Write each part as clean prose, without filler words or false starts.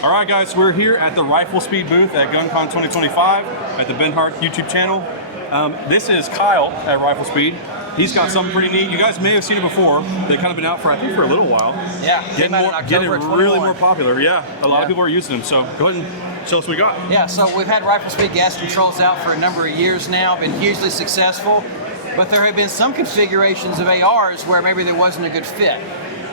All right, guys, we're here at the Riflespeed booth at Guncon 2025 at the Ben Hart YouTube channel. This is Kyle at Riflespeed. He's got something pretty neat. You guys may have seen it before. They've kind of been out for, I think, for a little while. Yeah, getting really more popular. Yeah, a lot of people are using them. So go ahead and show us what we got. Yeah, so we've had Riflespeed gas controls out for a number of years now, been hugely successful, but there have been some configurations of ARs where maybe there wasn't a good fit.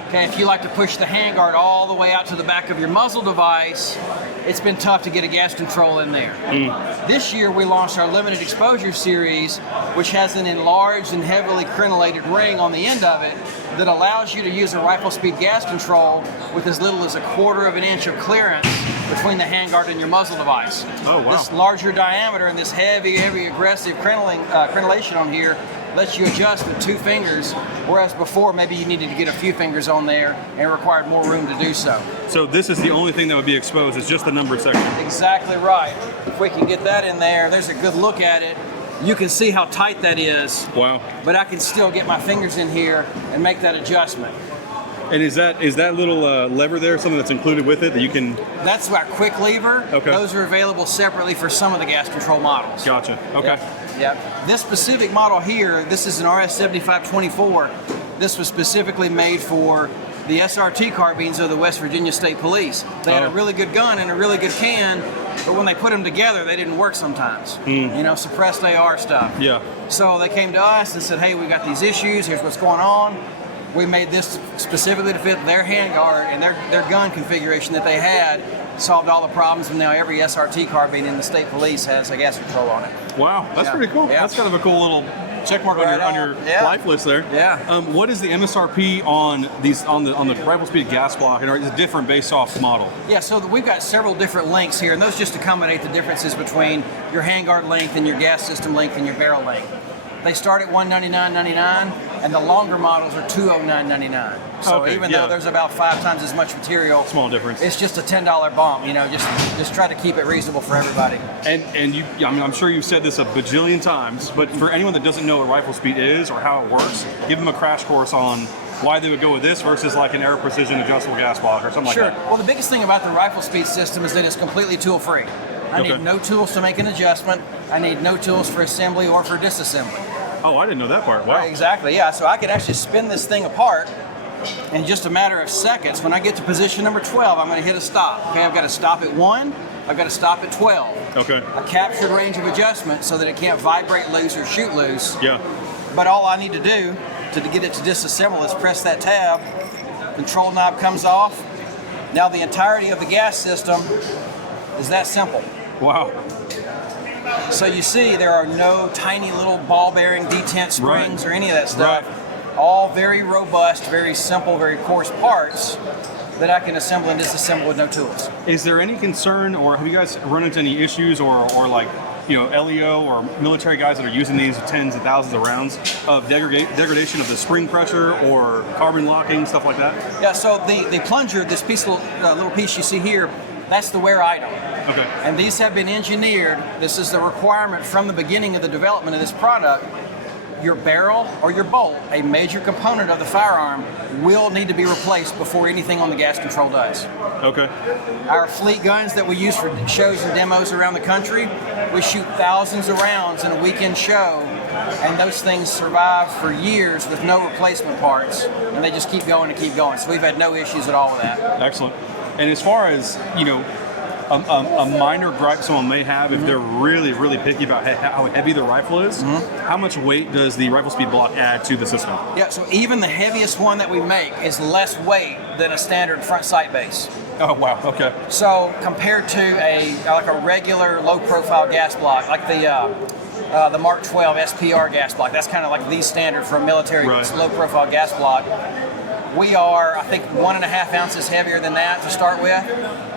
Okay, if you like to push the handguard all the way out to the back of your muzzle device, it's been tough to get a gas control in there. This year we launched our limited exposure series, which has an enlarged and heavily crenellated ring on the end of it that allows you to use a Riflespeed gas control with as little as 1/4 of an inch of clearance between the handguard and your muzzle device. Oh, wow. This larger diameter and this heavy aggressive crenellation on here lets you adjust with 2 fingers, whereas before maybe you needed to get a few fingers on there and required more room to do so. So this is the only thing that would be exposed, it's just the numbered section. Exactly right. If we can get that in there, there's a good look at it. You can see how tight that is. Wow. But I can still get my fingers in here and make that adjustment. And is that little lever there something that's included with it that you can? That's our quick lever. Okay. Those are available separately for some of the gas control models. Gotcha. Okay. Yep. This specific model here, this is an RS-7524. This was specifically made for the SRT carbines of the West Virginia State Police. They had a really good gun and a really good can, but when they put them together, they didn't work sometimes. You know, suppressed AR stuff. Yeah. So they came to us and said, hey, we got these issues, here's what's going on. We made this specifically to fit their handguard and their gun configuration that they had, solved all the problems, and now every SRT carbine in the state police has a gas control on it. Wow, that's pretty cool. Yeah. That's kind of a cool little check mark on your life list there. Yeah. What is the MSRP on these on the Riflespeed gas block, and is it different based off model? Yeah, so we've got several different lengths here, and those just accommodate the differences between your handguard length and your gas system length and your barrel length. They start at $199.99, and the longer models are $209.99. So even though there's about 5 times as much material, small difference. It's just a $10 bump. You know, just try to keep it reasonable for everybody. And you, I mean, I'm sure you've said this a bajillion times, but for anyone that doesn't know what Riflespeed is or how it works, give them a crash course on why they would go with this versus like an Air Precision adjustable gas block or something like that. Well, the biggest thing about the Riflespeed system is that it's completely tool-free. I need no tools to make an adjustment. I need no tools for assembly or for disassembly. Oh, I didn't know that part. Wow. Right, exactly, yeah. So I could actually spin this thing apart in just a matter of seconds. When I get to position number 12, I'm going to hit a stop. Okay, I've got to stop at 1. I've got to stop at 12. Okay. A captured range of adjustment so that it can't vibrate loose or shoot loose. Yeah. But all I need to do to get it to disassemble is press that tab. Control knob comes off. Now the entirety of the gas system is that simple. Wow. So you see there are no tiny little ball bearing detent springs or any of that stuff. All very robust, very simple, very coarse parts that I can assemble and disassemble with no tools. Is there any concern, or have you guys run into any issues or like, you know, LEO or military guys that are using these tens and thousands of rounds of degradation of the spring pressure or carbon locking, stuff like that? Yeah, so the plunger, this little piece you see here, that's the wear item. Okay. And these have been engineered. This is the requirement from the beginning of the development of this product. Your barrel or your bolt, a major component of the firearm, will need to be replaced before anything on the gas control does. Okay. Our fleet guns that we use for shows and demos around the country, we shoot thousands of rounds in a weekend show, and those things survive for years with no replacement parts, and they just keep going and keep going. So we've had no issues at all with that. Excellent. And as far as, you know, a minor gripe someone may have if they're really, really picky about how heavy the rifle is, how much weight does the Riflespeed block add to the system? Yeah, so even the heaviest one that we make is less weight than a standard front sight base. Oh, wow, okay. So compared to a regular low-profile gas block, like the Mark 12 SPR gas block, that's kind of like the standard for a military low-profile gas block. We are, I think, 1.5 ounces heavier than that to start with.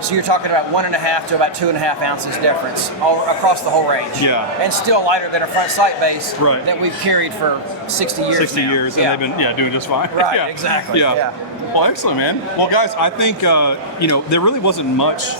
So you're talking about 1.5 to about 2.5 ounces difference all across the whole range. Yeah. And still lighter than a front sight base right. that we've carried for 60 years 60 now. years, yeah. and they've been doing just fine. Right, yeah. exactly. Yeah. Yeah. Well, excellent, man. Well, guys, I think, there really wasn't much,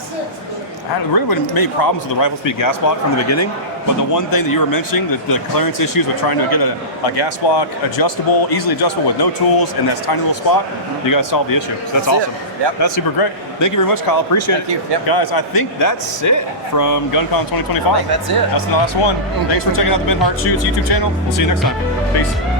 I really wasn't many problems with the Riflespeed gas block from the beginning. But the one thing that you were mentioning, the clearance issues with trying to get a gas block adjustable, easily adjustable with no tools in that tiny little spot, you guys solved the issue. So that's awesome. Yep. That's super great. Thank you very much, Kyle. Appreciate Thank it. you. Yep. Guys, I think that's it from Guncon 2025. I think that's it. That's the last one. Thanks for checking out the Ben Hart Shoots YouTube channel. We'll see you next time. Peace.